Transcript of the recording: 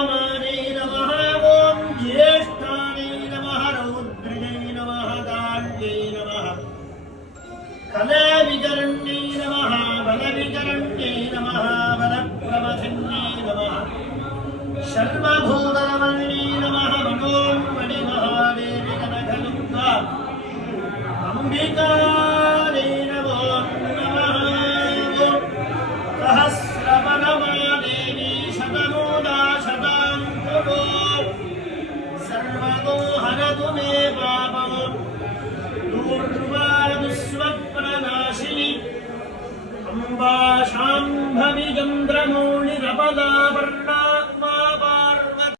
वामानै नमः ॐ ज्येष्ठानै नमः रौद्र्यै नमः दाल्यै नमः कलाविकरण्यै नमः बलविकरण्यै नमः बलप्रमथिन्यै नमः सर्वभूतनमल्यै नमः मनोन्मणिमहादेवी कनकदुर्गा अंबिकायै नमो नमः सहस्रवदनादेवी शतमूला शतां कुरु सर्वतो हरतु मे